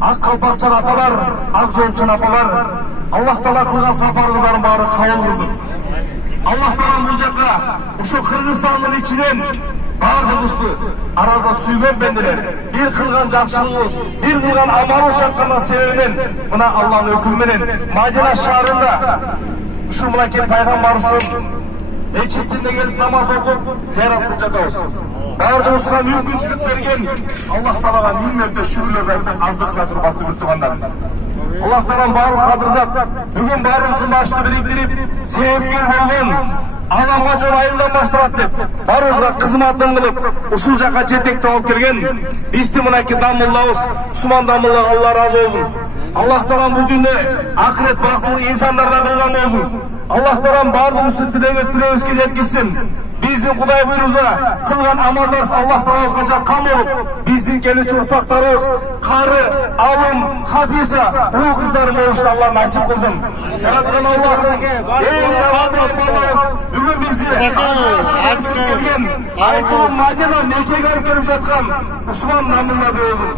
ак калпакчан аталар, ак жолчун апалар, Аллах Таала кылган сапарыңыздардын баары кабыл кылсын. Аллах Таала бул жакка ошо Кыргызстандын ичинен бардыгыбызды араза сүйгөн бенделер, бир кылган жакшылыгыбыз, бир кылган амалыбыз чаккан себебинен мына Аллахтын өкүмү менен Мадина шаарында ушул мынакей пайгамбарыбыздын мечитинде келип намаз окуп, зыярат кылып жатабыз. Бардыгыбызга мүмкүнчүлүк берген Аллах Таалага нимметте шүгүрлөр берсек аздыкына туруп аттуу туугандар. Аллах Таалам барлык кадырзат, бүгүн баарыбыздын башты бириктирип, себепкер болгон Аламга жол айылдан башталат деп, баарыбызга кызматын кылып, ушул жакка жетектеп алып келген биздин мынакей дамылдабыз, Усман дамылга Алла разы болсун. Аллах Таалам бул күндө акырет бактылуу инсандардан кылган болсун. Аллах Таалам бардыгыбызды тилегибизге жеткизсин. Биздин Кудай буйруза кылган амалдарыбыз Аллах Таалабызга жаккан болуп, биздин келечек урпактарыбыз кары, алым, хафиза, ул кыздар болушун Алла насип кылсын. Жараткан Аллахым, эң кадырлабыз, бүгүн бизди келген айтуу Мадина нечеге алып келип жаткан Усман намына болсун.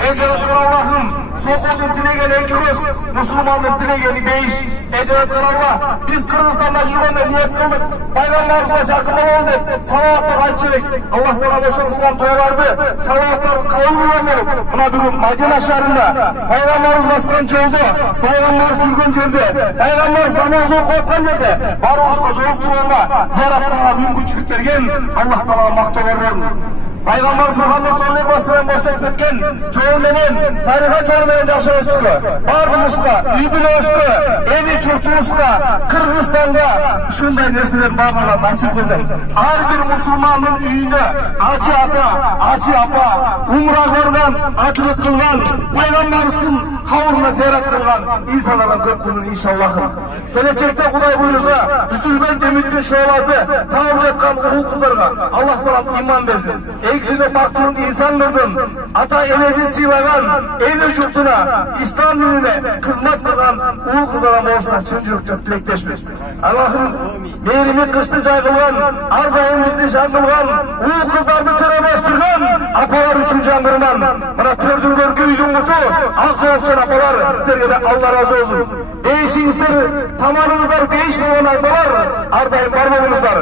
Ey Жараткан Аллахым, соколдун тилеген эки көз, мусулмандын тилегени бейиш. Ey Жараткан Аллах, биз Кыргызстанда жүргөндө ниет кылдык, пайгамбарыбызга жакын бололу деп салаваттар айтып элек. Аллах Таала ошол кылган тойларды салаваттар кабыл кылган болуп, мына бүгүн Мадина шаарында пайгамбарыбыз баскан жолдо, пайгамбарыбыз жүргөн жерде, пайгамбарыбыз намаз окуп аткан жерде баарыбызга жолуктурганга, зыярат кылганга мүмкүнчүлүк берген Аллах Таалага мактоолор болсун. Пайгамбарыбыз Мухаммед саллаллаху алейхи ва саллям көрсөтүп өткөн жол менен, тарыха жол менен жашабызга, бардыгыбызга, үй бүлөбүзгө, эли журтубузга, Кыргызстанга ушундай нерселер баардыгына насип кылсын. Ар бир мусулмандын үйүнө ачы ата, ачы апа, умра барган, ачылык кылган, пайгамбарыбыздын кабырына зыярат кылган инсандардан көп кылсын иншаллахым. Келечекте Кудай буйруза үзүлбөй үмүттүн шооласы таап жаткан уул кыздарга Аллах Таалам иман берсин. Эйгиле бактылуу инсан кылсын. Ата энеси сыйлаган эли журтуна, ислам динine кызмат кылган уул кыздарга болушуна чын жүрөктөн тилектешпиз. Аллахым мээрими кышты жай кылган, ар дайым бизди жан кылган, уул кыздарды төрөбөс түргөн апалар үчүн жаңгырынан мына төрдүн көркү үйдүн куту ак жоокчон апалар сиздерге да Алла разы болсун. Бейишиңиздер, таманыңыздар бейиш болгон апалар ар дайым бар болуңуздар.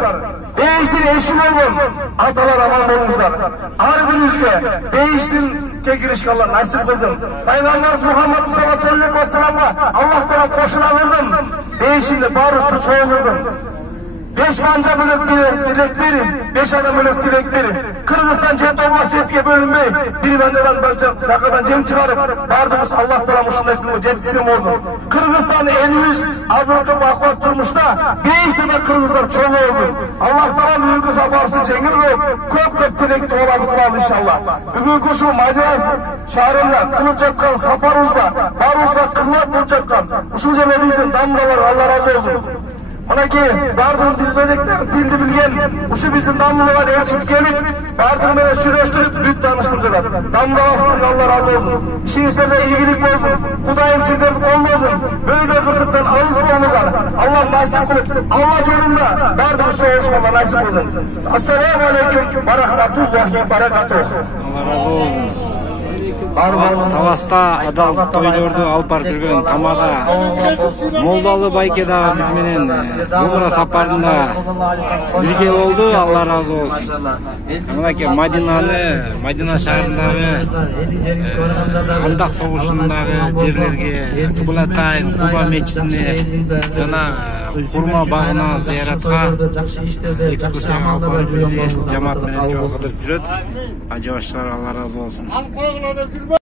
Бейиштин эши болгон аталар аман болуңуздар. Ар бирибизге бейиштин кегиришке Алла насип кылсын. Пайгамбарыбыз Мухаммад саллаллаху алейхи ва салламга Аллах Таала кошуна кылсын. Бейишинде баарыбызды чоң кылсын. 5 манжа бөлөк тилек бир, 5 адам бөлөк тилек бир. Кыргызстан жет болмас жетке бөлүнбөй, бир манжадан бакадан жем чыгарып, бардыгыбыз Аллах Таала ушундай күнгө жеткизген болсун. Кыргызстан элибиз азыркы бакуат турмушта бейиштеде кыргыздар чоң болсун. Аллах Таала бүгүнкү сапарыбызды жеңил кылып, көп тилек дуаларды кылалы иншалла. Бүгүнкү ушул Мадина шаарында кылып жаткан сапарыбызда баарыбызга кызмат кылып жаткан ушул жерде биздин дамбалар Алла разы болсун. Мынакей бардыгы биз безектеги тилди билген, ушу биздин дамбалга элчип келип, бардыгы менен сүйлөштүрүп, бүт тааныштырып жатат. Дамбалабыздан Алла разы болсун. Ишиңиздерде ийгилик болсун. Кудайым сиздерди колдосун. Бөйгө кырсыктан алыс болуңуздар. Алла насип кылып, Алла жолунда бардыгыбыз чоңошконго насип кылсын. Ассаламу алейкум ва рахматуллахи ва баракатух. Алла разы болсун. Таласта адал тойлорду алып барып жүргөн тамада Молдалы байке дагы биз менен умра сапарында бирге болду. Алла разы болсун. Мынакей Мадина шаарындагы Андак согушундагы жерлерге, Кыблатайн, Куба мечитине жана Курма багына зыяратка экскурсияга алып барып бизди жамаат менен чогултуп жүрөт. Ажы баштар Алла разы болсун.